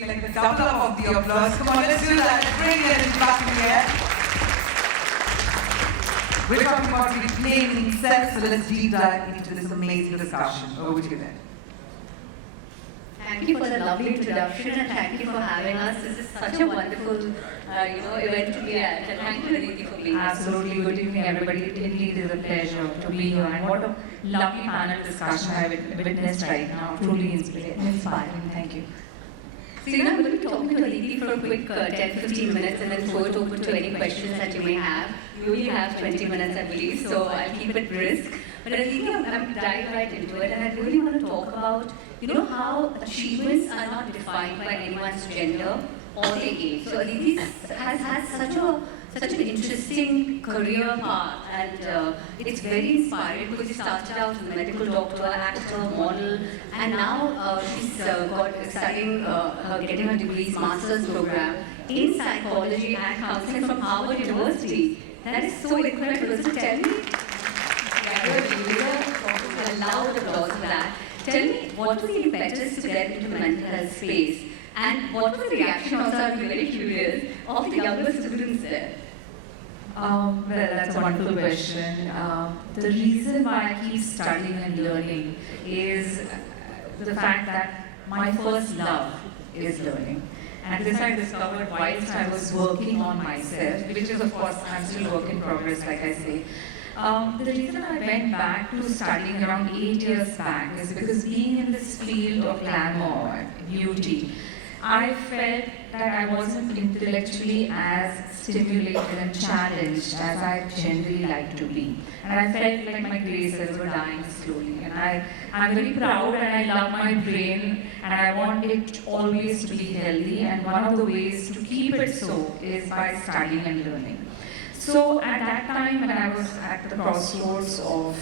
feel like the double up of the applause. Come on, let's do that. Let's bring it back in the air. We're talking about reclaiming self, so let's deep dive into this amazing discussion. Over to you then. Thank you for the lovely introduction and thank you for having us. This is such a wonderful, event to be at. And thank you, Aditi, for being here. Absolutely. Good evening, everybody. It indeed is a pleasure to be here. And what a lovely panel discussion I have witnessed right now. Truly inspiring. Thank you. So, I'm going to be talking to Aditi for a quick 10-15 minutes and then throw it open to any questions that you may have. We only have 20 minutes, I believe, so I'll keep it brisk. But Aditi, I'm diving right into it, and I really want to talk about, how achievements are not defined by anyone's gender or their age. So Aditi has had such an interesting career path, and it's very inspiring because she started out as a medical doctor, actor, model, and now she's studying, getting her degrees, master's program in psychology and counseling from Harvard University. That is so incredible. So tell me, a loud applause for that. Tell me, what was the impetus to get into the mental health space? And what was the reaction, also I'd be very curious, of the younger students there? Well, that's a wonderful question. The reason why I keep studying and learning is the fact that my first love is learning. And this I discovered whilst I was working on myself, which is, of course, I'm still work in progress, like I say. The reason I went back to studying around 8 years back is because being in this field of glamour, beauty, I felt that I wasn't intellectually as stimulated and challenged as I generally like to be. And I felt like my gray cells were dying slowly. And I'm very proud and I love my brain and I want it always to be healthy. And one of the ways to keep it so is by studying and learning. So at that time when I was at the crossroads of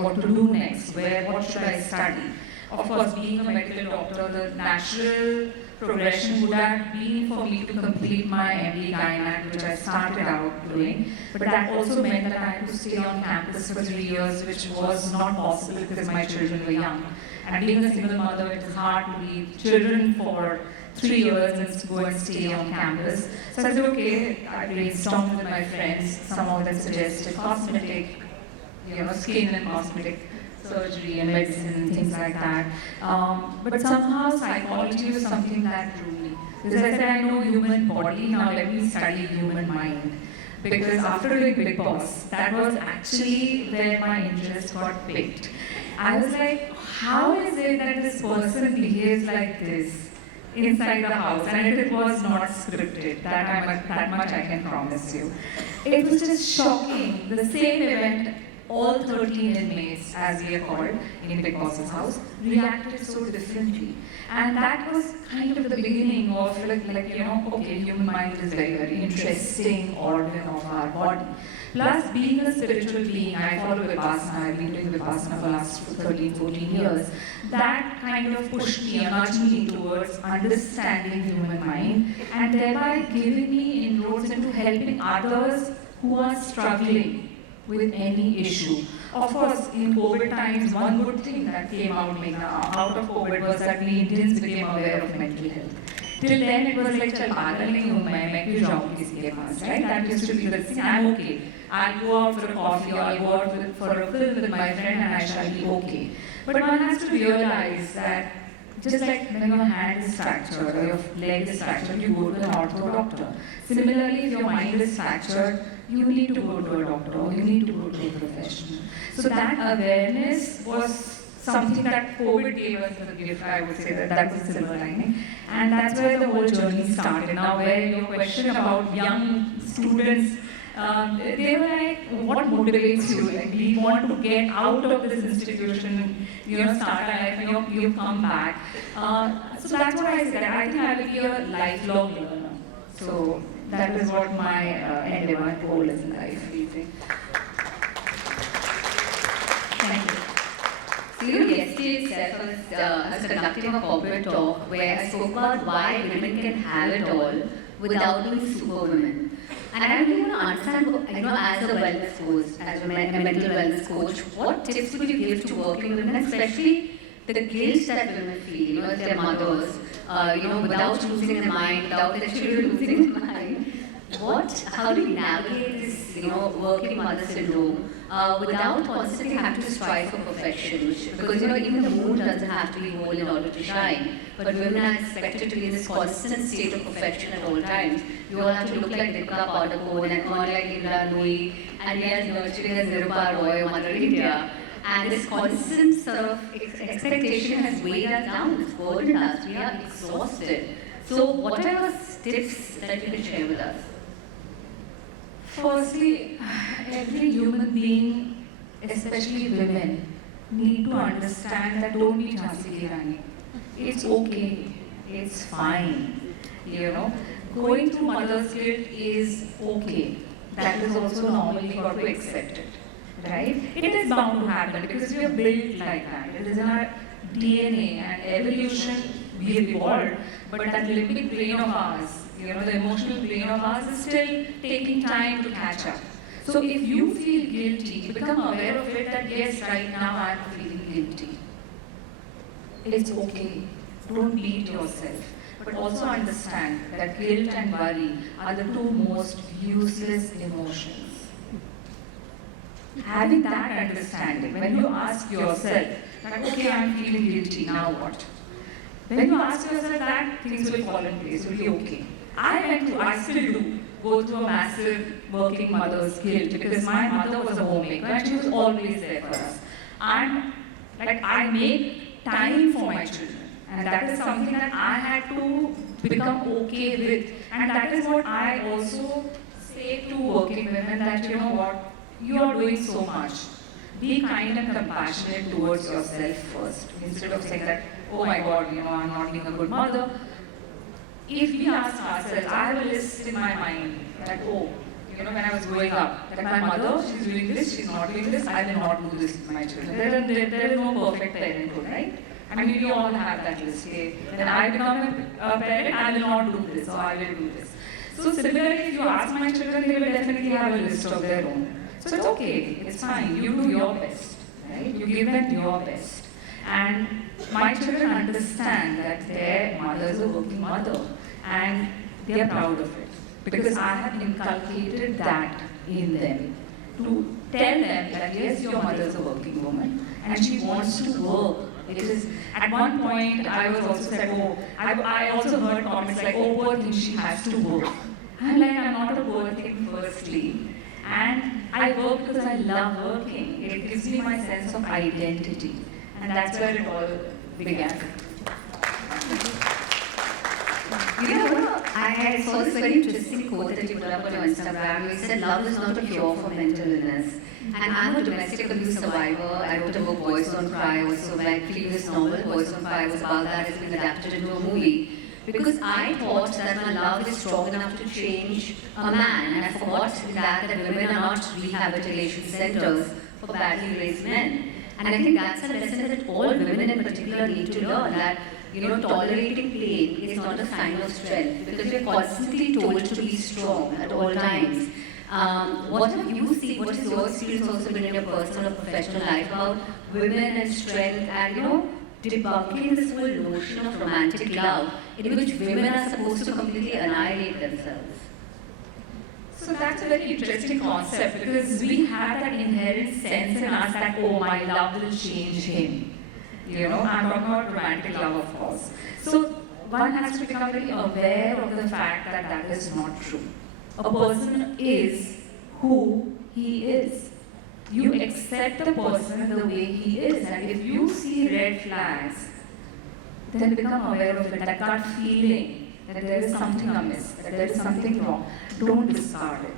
what to do next, what should I study? Of course, being a medical doctor, the natural progression would have been for me to complete my MD Gynec, which I started out doing. But that also meant that I had to stay on campus for 3 years, which was not possible because my children were young. And being a single mother, it was hard to leave children for 3 years and go and stay on campus. So I said, okay, I brainstormed with my friends. Some of them suggested cosmetic, skin and cosmetic surgery and medicine and things like that. But somehow psychology was something that drew me. Because I said, I know human body, now let me study human mind. Because after doing Big Boss, that was actually where my interest got picked. I was like, how is it that this person behaves like this inside the house? And it was not scripted, that much I can promise you. It was just shocking. The same event, all 13 inmates, as we are called, in Big Boss's house, reacted so differently. And that was kind of the beginning of okay, human mind is very, very interesting organ of our body. Plus, being a spiritual being, I follow Vipassana, I've been doing Vipassana for the last 13, 14 years. That kind of pushed me, nudged me towards understanding human mind and thereby giving me inroads into helping others who are struggling with any issue. Of course, in COVID times, one good thing that came out, Meghna, out of COVID was that we Indians became aware of mental health. Till then, it was like, chal pagal nahi hu main kyun jaun kisi ke paas, right? That used to be the thing, I'm okay. I'll go out for a coffee or I'll go out for a film with my friend and I shall be okay. But one has to realize that just like when your hand is fractured or your leg is fractured, you go to an ortho doctor. Similarly, if your mind is fractured, you need to go to a doctor or you need to go to a professional. So that awareness was something that COVID gave us as a gift, I would say that was the silver lining. And that's where the whole journey started. Now, where your question about young students, they were like, what motivates you? Like, we want to get out of this institution, start a life, and you come back. So that's what I said. I think I will be a lifelong learner. So that is what my endeavor and goal is in life. Thank you. So, yesterday itself I was conducting a corporate talk where I spoke about why women can have it all without being superwomen. And I really want to understand, as a wellness coach, as a mental wellness coach, what tips would you give to working women, especially the guilt that women feel, as their mothers, without losing their mind, without their children losing their mind. How do we navigate this, working mother syndrome without constantly having to strive for perfection? Because, even the moon doesn't have to be whole in order to shine. But women are expected to be in this constant state of perfection at all times. You all have to look like Deepika Padukone and earn like Indra Nui, and we are nurturing as Nirupa Roy or Mother India. And this constant sort of expectation has weighed us down, it's burdened us, we are exhausted. So what are your tips that you can share with us? Firstly, every human being, especially women, need to understand that don't be Jhansi Ki Rani. It's okay, it's fine. Going through mother's guilt is okay. That is also normally got to accept it, right? It is bound to happen because we are built like that. It is in our DNA and evolution. We have evolved, but that limbic brain of ours, the emotional brain of ours is still taking time to catch up. So if you feel guilty, become aware of it that yes, right now I am feeling guilty. It's okay. Don't beat yourself. But also understand that guilt and worry are the two most useless emotions. Having that understanding, when you ask yourself, that okay, I'm feeling guilty, now what? When you ask yourself that, things will fall in place, will be okay. I still do, go through a massive working mother's guilt because my mother was a homemaker and she was always there for us. And I make time for my children. And that is something that I had to become okay with. And that is what I also say to working women that, you are doing so much. Be kind and compassionate towards yourself first. Instead of saying that, oh my God, I'm not being a good mother. If we ask ourselves, I have a list in my mind that, when I was growing up, that my mother, she's doing this, she's not doing this, I will not do this with my children. There is no perfect parenthood, right? I mean, we all have that list. When I become a parent, I will not do this, or I will do this. So similarly, if you ask my children, they will definitely have a list of their own. So it's okay, it's fine, you do your best, right? You give them your best. And my children understand that their mother is a working mother, and they are proud of it. Because I have inculcated that in them. To tell them that yes, your mother is a working woman, and she wants to work. It is, at one point, I was also said, I also heard comments like, poor thing, she has to work. I'm like, I'm not a poor thing, firstly. And I work because I love working. It gives me my sense of identity. And that's where it all began. I saw this very interesting quote that you put up on your Instagram. You said, love is not a cure for mental illness. And I'm a domestic abuse survivor. I wrote a book, Boys Don't Cry, also my previous novel, Boys Don't Cry, was about that. It's been adapted into a movie. Because I thought that my love is strong enough to change a man. And I forgot that women are not rehabilitation centers for badly raised men. And I think that's a lesson that all women in particular need to learn, that tolerating pain is not a sign of strength, because we're constantly told to be strong at all times. What have you seen, what has your experience also been in your personal or professional life about women and strength and, debunking this whole notion of romantic love in which women are supposed to completely annihilate themselves? So that's a very interesting concept because we have that inherent sense in us that, my love will change him. I'm talking about romantic love, of course. So one has to become very aware of the fact that that is not true. A person is who he is. You accept the person the way he is, and if you see red flags, then become aware of it, that gut feeling that there is something amiss, that there is something wrong. Don't discard it.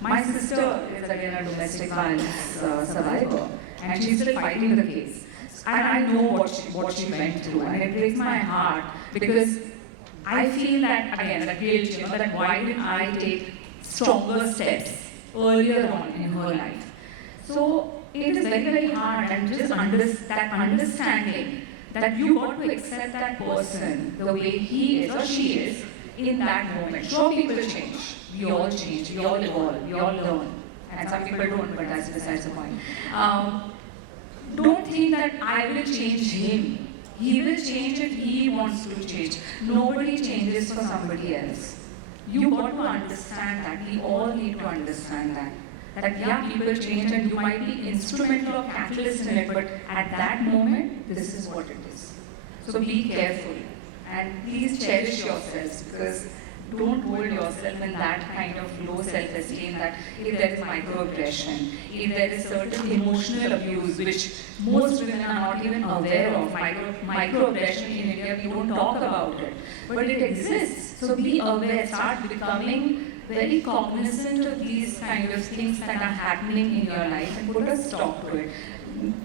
My sister is again a domestic violence survivor, and she's still fighting the case. And I know what she went through, and it breaks my heart because I feel that, again, the guilt, that why didn't I take stronger steps earlier on in her life? So it is very, very hard, and just that understanding that you got to accept that person the way he is or she is in that moment. Sure, people change. We all change. We all evolve. We all learn. And some people don't, but that's besides the point. Don't think that I will change him. He will change if he wants to change. Nobody changes for somebody else. You got to understand that. We all need to understand that. That yeah, people change and you might be instrumental or catalyst in it, but at that moment, this is what it is. So be careful and please cherish yourselves, because don't hold yourself in that kind of low self-esteem that if there is microaggression, if there is certain emotional abuse, which most women are not even aware of. Microaggression in India, we don't talk about it, but it exists. So be aware, start becoming very cognizant of these kind of things that are happening in your life and put a stop to it.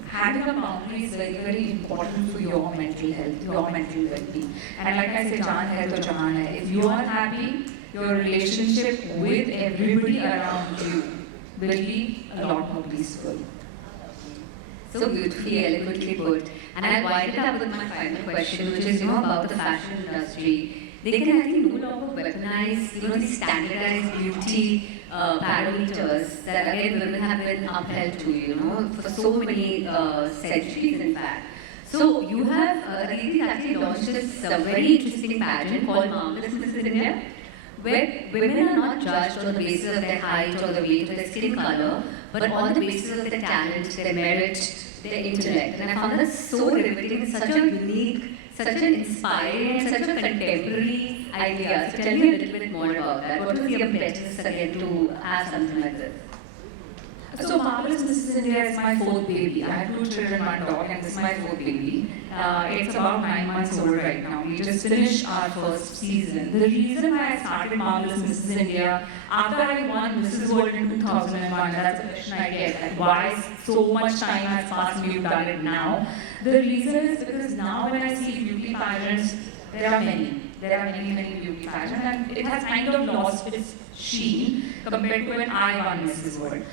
Having a boundary is very, very important for your mental health, your mental well-being. And like I say, jaan hai to jahan hai. If you are happy, your relationship with everybody around you will be a lot more peaceful. So beautifully, eloquently put. And I'll wind it up with my final question, which is, about the fashion industry. They can, I think, no longer weaponize, these standardized beauty parameters that, again, women have been upheld to, for so many centuries, in fact. So you have, Aditi actually launched this very interesting pageant called Marvelous Mrs. India, where women are not judged on the basis of their height or the weight or their skin color, but on the basis of their talent, their merit, their intellect. And I found that so riveting. It's such a unique, such an inspiring, and such a contemporary idea. So tell me a little bit more about that. What was your impetus again to have something like this? So Marvelous Mrs. India is my fourth baby. I have 2 children, 1 dog, and this is my fourth baby. It's about 9 months old right now. We just finished our first season. The reason why I started Marvelous Mrs. India, after I won Mrs. World in 2001, that's a question I get, like why so much time has passed and you've done it now. The reason is because now when I see beauty pageants, there are many. There are many, many beauty pageants, and it has kind of lost its sheen compared to when I won Mrs. World.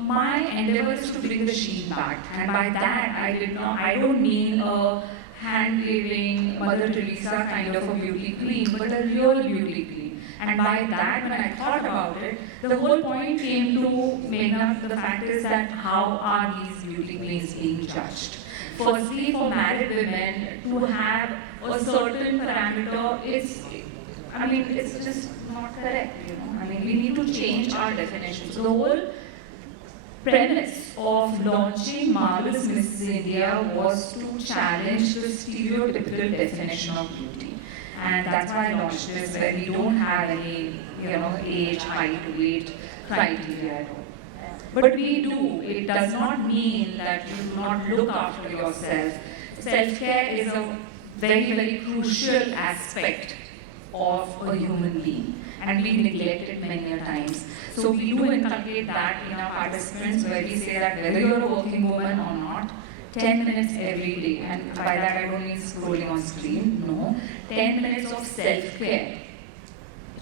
My endeavor is to bring the sheen back, and by that I don't mean a hand-waving Mother Teresa kind of a beauty queen, but a real beauty queen. And by that, when I thought about it, the whole point came to Meghna. The fact is that how are these beauty queens being judged? Firstly, for married women to have a certain parameter, it's just not correct, we need to change our definition. So the whole premise of launching Marvelous Mrs. India was to challenge the stereotypical definition of beauty. And that's why I launched this, where we don't have any, age, height, weight criteria at all. But we do. It does not mean that you do not look after yourself. Self-care is a very, very crucial aspect of a human being, and we neglect it many a times. So we do inculcate that in our participants, where we say that whether you're a working woman or not, 10 minutes every day, and by that I don't mean scrolling on screen, no, 10 minutes of self-care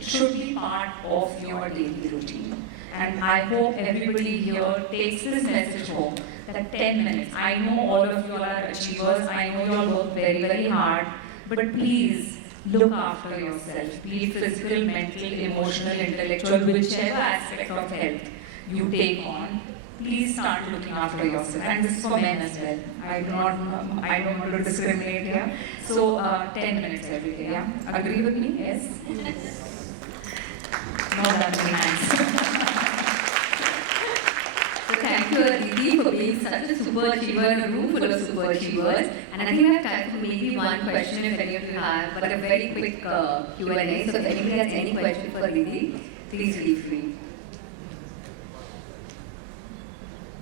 should be part of your daily routine. And I hope everybody here takes this message home, that 10 minutes. I know all of you are achievers, I know you all work very, very hard, but please look after yourself, be it physical, mental, emotional, intellectual, whichever aspect of health you take on. Please start looking after yourself, and this is for men as well. I don't want to discriminate here. So 10 minutes every day, yeah? Agree with me? Yes? No, that's very nice. So thank you, Aditi, for being such a super achiever in a room full of super achievers. And I think we have time for maybe one question if any of you have, but a very quick Q&A. So if anybody has any question for Aditi, please feel free.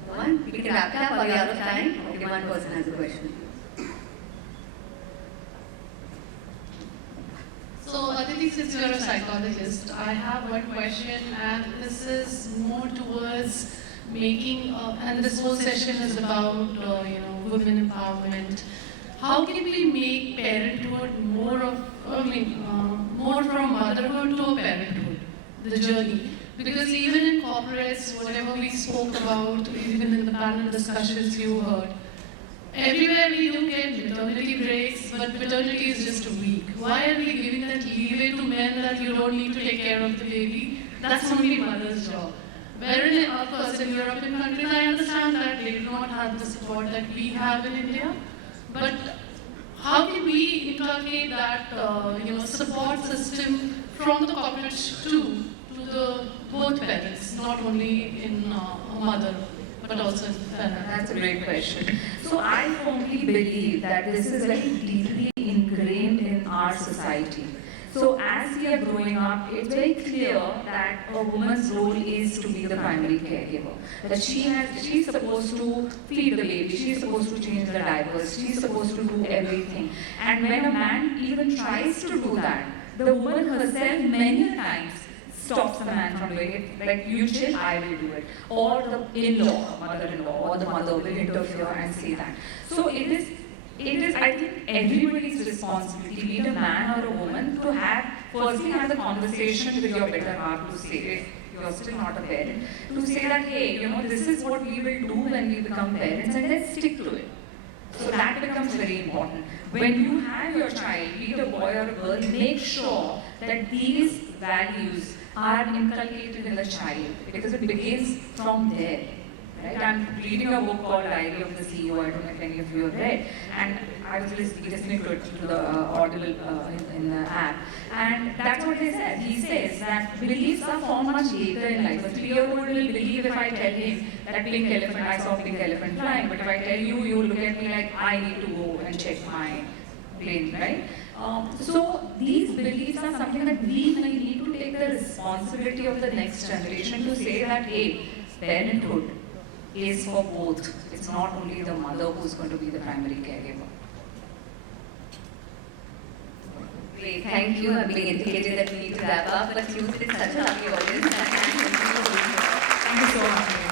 One, we can wrap it up. Are we out of time? Okay, one person has a question. So, Aditi, since you're a psychologist, I have one question, and this is more towards making, and this whole session is about, women empowerment. How can we make parenthood more from motherhood to a parenthood, the journey? Because even in corporates, whatever we spoke about, even in the panel discussions you heard, everywhere we do get maternity breaks, but paternity is just a week. Why are we giving that leeway to men that you don't need to take care of the baby? That's only mother's job. Wherein, of course, in European countries, I understand that they do not have the support that we have in India. But how can we inculcate that support system from the corporate to the both parents, not only in a mother but also in parent? That's a great question. So I firmly believe that this is very deeply ingrained in our society. So as we are growing up, it's very clear that a woman's role is to be the primary caregiver. That she's supposed to feed the baby, she's supposed to change the diapers, she's supposed to do everything. And when a man even tries to do that, the woman herself many times stops the man from doing it. Like, you chill, I will do it. Or the in-law, mother-in-law, or the mother will interfere and say that. So it is, I think, everybody's responsibility, be it a man or a woman, to firstly have the conversation with your better half to say, if you're still not a parent, to say that, hey, this is what we will do when we become parents, and let's stick to it. So that becomes very important. When you have your child, be it a boy or a girl, make sure that these values are inculcated in the child, because it begins from there. Right? I'm reading a book called Diary of the CEO, I don't know if any of you have read, and I was listening to it to the Audible in the app, and that's what they said. He says that beliefs are formed much later in life. A 3-year-old will believe if I tell him that pink elephant, I saw pink elephant flying, but if I tell you, you will look at me like I need to go and check my plane, right? So these beliefs are something that we need to take the responsibility of the next generation to say that, hey, parenthood is for both. It's not only the mother who's going to be the primary caregiver. Great, thank you. I'm being indicated that we need to wrap up, but youth is such a lovely audience. Thank you so much.